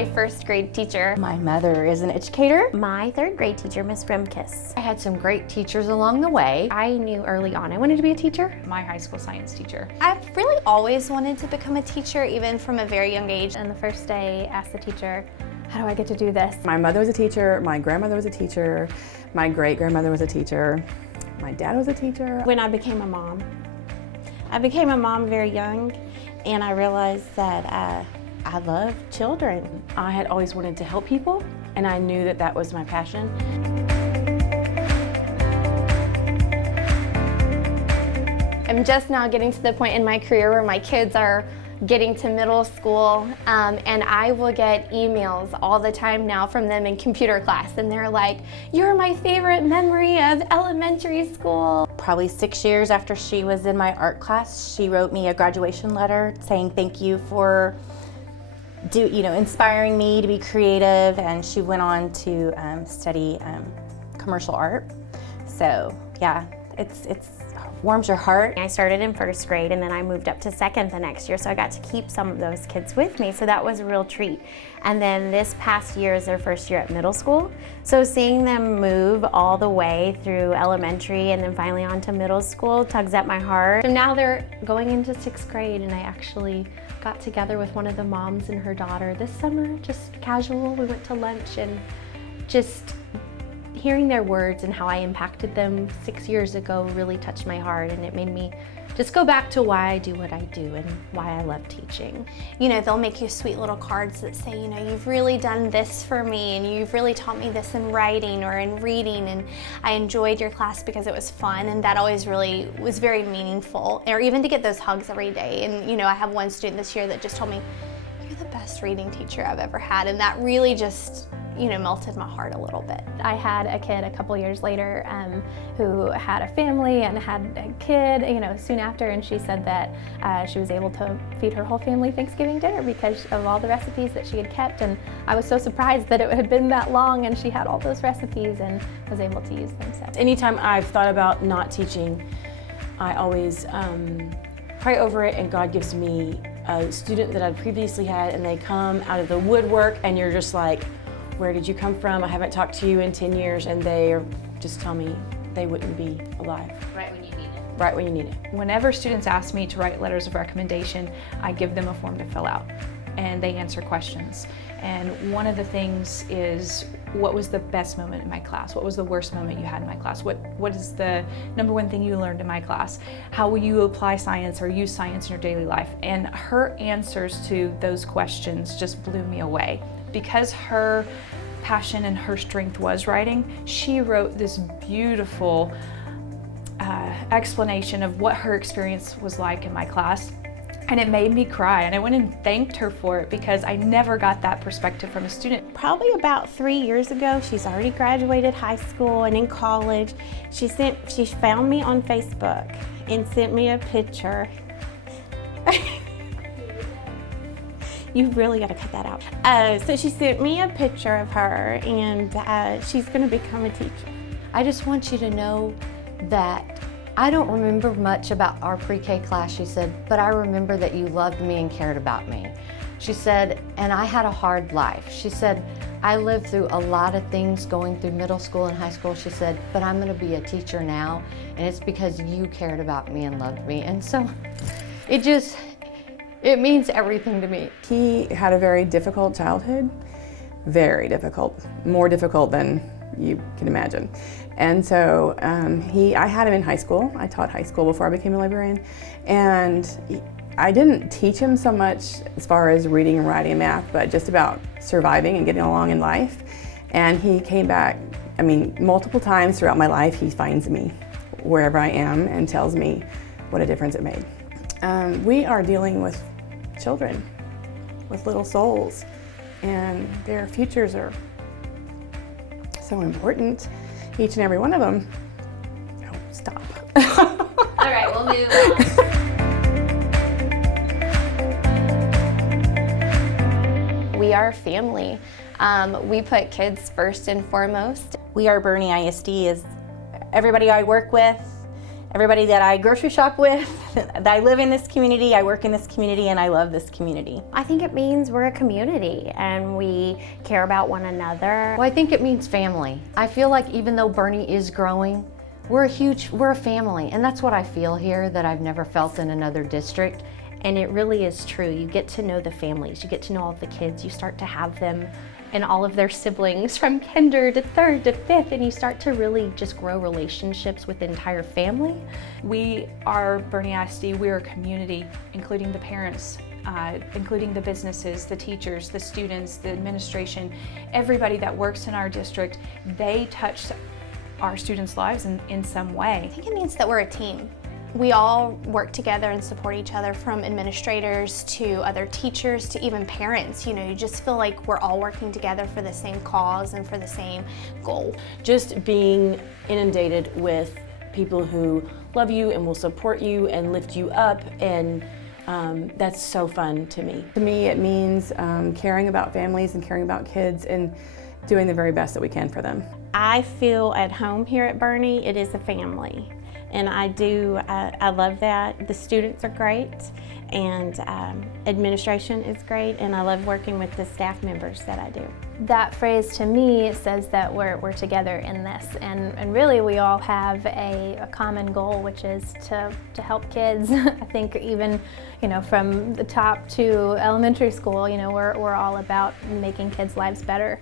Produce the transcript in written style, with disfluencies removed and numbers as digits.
my first grade teacher. My mother is an educator. My third grade teacher, Miss Remkis. I had some great teachers along the way. I knew early on I wanted to be a teacher. My high school science teacher. I've really always wanted to become a teacher, even from a very young age. And the first day, I asked the teacher, how do I get to do this? My mother was a teacher, my grandmother was a teacher, my great-grandmother was a teacher, my dad was a teacher. When I became a mom. I became a mom very young, and I realized that I love children. I had always wanted to help people, and I knew that that was my passion. I'm just now getting to the point in my career where my kids are getting to middle school, and I will get emails all the time now from them in computer class, and they're like, "You're my favorite memory of elementary school." Probably 6 years after she was in my art class, she wrote me a graduation letter saying thank you for inspiring me to be creative, and she went on to study commercial art. So yeah, it's warms your heart. I started in first grade and then I moved up to second the next year, so I got to keep some of those kids with me, so that was a real treat. And then this past year is their first year at middle school, so seeing them move all the way through elementary and then finally on to middle school tugs at my heart. So now they're going into sixth grade, and I actually got together with one of the moms and her daughter this summer, just casual. We went to lunch, and just hearing their words and how I impacted them 6 years ago really touched my heart, and it made me just go back to why I do what I do and why I love teaching. You know, they'll make you sweet little cards that say, you've really done this for me, and you've really taught me this in writing or in reading, and I enjoyed your class because it was fun, and that always really was very meaningful. Or even to get those hugs every day. And I have one student this year that just told me, "You're the best reading teacher I've ever had," and that really just melted my heart a little bit. I had a kid a couple years later who had a family and had a kid, soon after, and she said that she was able to feed her whole family Thanksgiving dinner because of all the recipes that she had kept, and I was so surprised that it had been that long and she had all those recipes and was able to use them. So Anytime I've thought about not teaching, I always pray over it, and God gives me a student that I'd previously had, and they come out of the woodwork, and you're just like, where did you come from? I haven't talked to you in 10 years, and they just tell me they wouldn't be alive. Right when you need it. Right when you need it. Whenever students ask me to write letters of recommendation, I give them a form to fill out, and they answer questions. And one of the things is, what was the best moment in my class? What was the worst moment you had in my class? What is the number one thing you learned in my class? How will you apply science or use science in your daily life? And her answers to those questions just blew me away. Because her passion and her strength was writing, she wrote this beautiful explanation of what her experience was like in my class. And it made me cry, and I went and thanked her for it because I never got that perspective from a student. Probably about 3 years ago, she's already graduated high school and in college. She found me on Facebook and sent me a picture. You've really got to cut that out. So she sent me a picture of her, and she's going to become a teacher. I just want you to know that I don't remember much about our pre-K class, she said, but I remember that you loved me and cared about me. She said, and I had a hard life. She said, I lived through a lot of things going through middle school and high school. She said, but I'm going to be a teacher now, and it's because you cared about me and loved me. And so it means everything to me. He had a very difficult childhood, very difficult, more difficult than you can imagine. And so I had him in high school. I taught high school before I became a librarian. And I didn't teach him so much as far as reading and writing and math, but just about surviving and getting along in life. And he came back, multiple times throughout my life, he finds me wherever I am and tells me what a difference it made. We are dealing with children, with little souls, and their futures are so important, each and every one of them. Oh, stop. All right, we'll move on. We are family. We put kids first and foremost. We are Bernie ISD is everybody I work with everybody that I grocery shop with, that I live in this community, I work in this community, and I love this community. I think it means we're a community and we care about one another. Well, I think it means family. I feel like even though Bernie is growing, we're a family, and that's what I feel here that I've never felt in another district. And it really is true. You get to know the families, you get to know all of the kids, you start to have them and all of their siblings from kinder to third to fifth, and you start to really just grow relationships with the entire family. We are Bernie ISD, we're a community, including the parents, including the businesses, the teachers, the students, the administration, everybody that works in our district. They touch our students' lives in some way. I think it means that we're a team. We all work together and support each other, from administrators to other teachers to even parents. You know, you just feel like we're all working together for the same cause and for the same goal. Just being inundated with people who love you and will support you and lift you up, and that's so fun to me. To me, it means caring about families and caring about kids and doing the very best that we can for them. I feel at home here at Bernie. It is a family. And I love that. The students are great, and administration is great, and I love working with the staff members that I do. That phrase to me says that we're together in this, and really we all have a common goal, which is to help kids. I think even, you know, from the top to elementary school, you know, we're all about making kids' lives better.